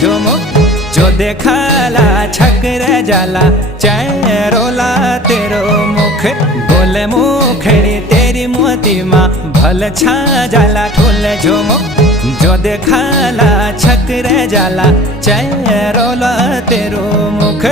झुमुक। जो देखाला छकर जाला चेरोला तेरो मुख। बोले मुखड़ी तेरी मोती माँ भल छा जाला ठुल झुमुक। जो देखाला छकर जाला चेरोला तेरो मुख।